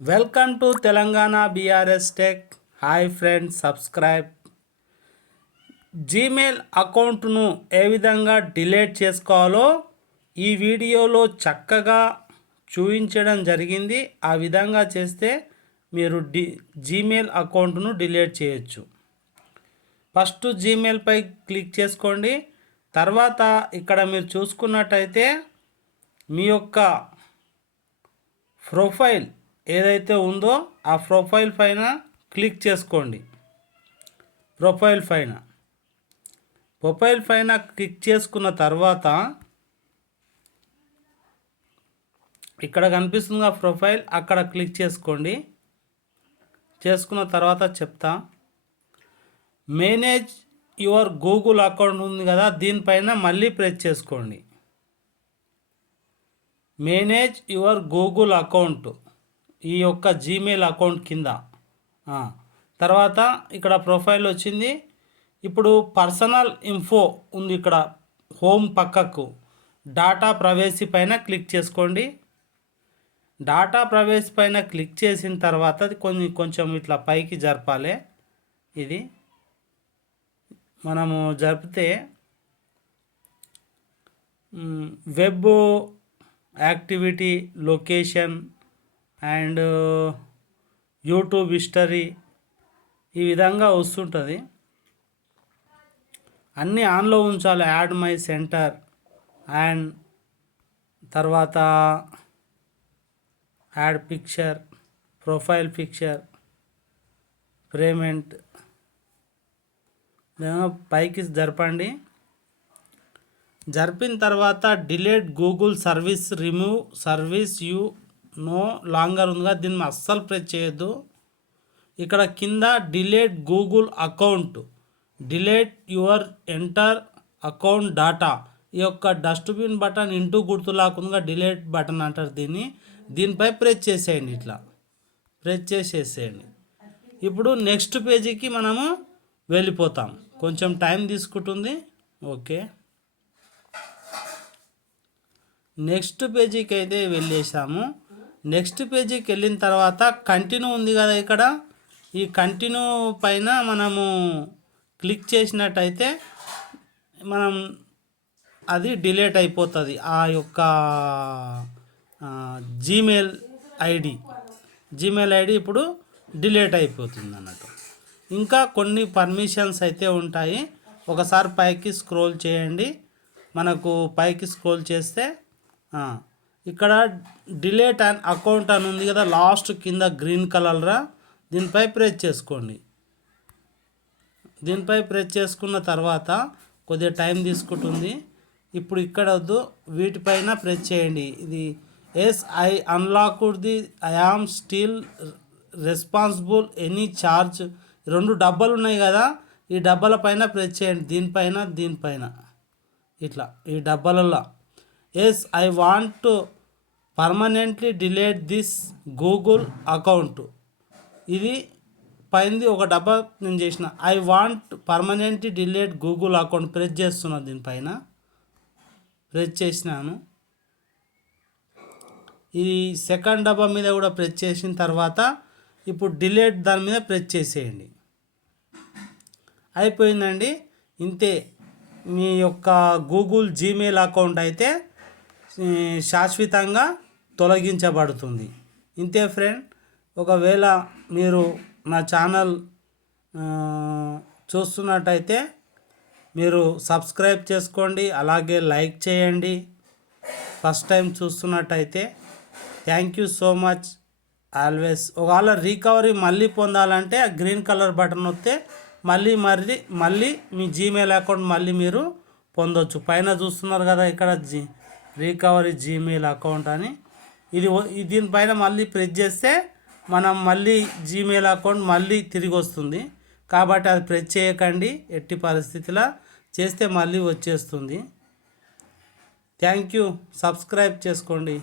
Welcome to Telangana BRS tech. Hi friends, subscribe. Gmail అకౌంట్ను ఏ విధంగా delete చేసుకోవాలో ఈ వీడియోలో చక్కగా చూపించడం జరిగింది. ఆ విధంగా చేస్తే మీరు జీమెయిల్ అకౌంట్ను డిలీట్ చేయొచ్చు. ఫస్ట్ జీమెయిల్పై క్లిక్ చేసుకోండి. తర్వాత ఇక్కడ మీరు చూసుకున్నట్టయితే మీ యొక్క ప్రొఫైల్ ఏదైతే ఉందో ఆ ప్రొఫైల్ పైన క్లిక్ చేసుకోండి. ప్రొఫైల్ పైన క్లిక్ చేసుకున్న తర్వాత ఇక్కడ కనిపిస్తుంది ఆ ప్రొఫైల్, అక్కడ క్లిక్ చేసుకోండి. చేసుకున్న తర్వాత చెప్తా, మేనేజ్ యువర్ గూగుల్ అకౌంట్ ఉంది కదా, దీనిపైన మళ్ళీ ప్రెస్ చేసుకోండి. మేనేజ్ యువర్ గూగుల్ అకౌంట్ ఈ యొక్క జీమెయిల్ అకౌంట్ కింద తర్వాత ఇక్కడ ప్రొఫైల్ వచ్చింది. ఇప్పుడు పర్సనల్ ఇన్ఫో ఉంది, ఇక్కడ హోమ్ పక్కకు డాటా ప్రైవసీ పైన క్లిక్ చేసుకోండి. డాటా ప్రైవసీ పైన క్లిక్ చేసిన తర్వాత కొంచెం ఇట్లా పైకి జరపాలి. ఇది మనము జరిపితే web activity, location and YouTube history ఈ విధంగా వస్తుంటుంది. అన్నీ ఆన్లో ఉంచాలి. యాడ్ మై సెంటర్ అండ్ తర్వాత ad picture, profile picture, payment పైకి జరపండి. జరిపిన తర్వాత delete Google service, remove service you no longer ఉందిగా, దీన్ని అస్సలు ప్రెస్ చేయొద్దు. ఇక్కడ కింద delete Google account, delete your enter account data, ఈ యొక్క డస్ట్బిన్ బటన్ ఇంటూ గుర్తు లాకుండా డిలీట్ బటన్ అంటారు దీన్ని. దీనిపై ప్రెస్ చేసేయండి. ఇట్లా ప్రెస్ చేసేసేయండి. ఇప్పుడు నెక్స్ట్ పేజీకి మనము వెళ్ళిపోతాం. కొంచెం టైం తీసుకుంటుంది. ఓకే, నెక్స్ట్ పేజీకి అయితే వెళ్ళేసాము. నెక్స్ట్ పేజీకి వెళ్ళిన తర్వాత కంటిన్యూ ఉంది కదా, ఇక్కడ ఈ కంటిన్యూ పైన మనము క్లిక్ చేసినట్టయితే మనం అది డిలీట్ అయిపోతుంది. ఆ యొక్క జీమెయిల్ ఐడి ఇప్పుడు డిలీట్ అయిపోతుంది అన్నట్టు. ఇంకా కొన్ని పర్మిషన్స్ అయితే ఉంటాయి. ఒకసారి పైకి స్క్రోల్ చేయండి. మనకు పైకి స్క్రోల్ చేస్తే ఇక్కడ డిలీట్ అండ్ అకౌంట్ అని ఉంది కదా, లాస్ట్ కింద గ్రీన్ కలర్రా, దీనిపై ప్రెస్ చేసుకోండి. దీనిపై ప్రెస్ చేసుకున్న తర్వాత కొద్దిగా టైం తీసుకుంటుంది. ఇప్పుడు ఇక్కడ వద్దు, వీటిపైన ప్రెస్ చేయండి. ఇది yes I unlocked the I am still responsible any charge, రెండు డబ్బాలు ఉన్నాయి కదా, ఈ డబ్బాల పైన ప్రెస్ చేయండి. దీనిపైన ఇట్లా ఈ డబ్బాలలో yes I want to permanently delete this Google account, ఇది పైంది ఒక డబ్బా నేను చేసిన. I want permanently delete Google account press చేస్తున్నాను. దీనిపైన ప్రెస్ చేసినాను. ఇది సెకండ్ డబ్బా మీద కూడా ప్రెస్ చేసిన తర్వాత ఇప్పుడు డిలీట్ దాని మీద ప్రెస్ చేసేయండి. అయిపోయిందండి. ఇంతే, మీ యొక్క గూగుల్ జీమెయిల్ అకౌంట్ అయితే శాశ్వతంగా తొలగించబడుతుంది. ఇంతే ఫ్రెండ్. ఒకవేళ మీరు నా ఛానల్ చూస్తున్నట్టయితే మీరు సబ్స్క్రైబ్ చేసుకోండి, అలాగే లైక్ చేయండి. ఫస్ట్ టైం చూస్తున్నట్టయితే thank you so much always. ఒకవేళ రికవరీ మళ్ళీ పొందాలంటే ఆ గ్రీన్ కలర్ బటన్ వస్తే మళ్ళీ మీ జీమెయిల్ అకౌంట్ మళ్ళీ మీరు పొందొచ్చు. పైన చూస్తున్నారు కదా ఇక్కడ రికవరీ జీమెయిల్ అకౌంట్ అని, దీనిపైన మళ్ళీ ప్రెస్ చేస్తే మనం మళ్ళీ జీమెయిల్ అకౌంట్ మళ్ళీ తిరిగి వస్తుంది. కాబట్టి అది ప్రెస్ చేయకండి, ఎట్టి పరిస్థితిలో చేస్తే మళ్ళీ వచ్చేస్తుంది. థ్యాంక్ యూ, సబ్స్క్రైబ్ చేసుకోండి.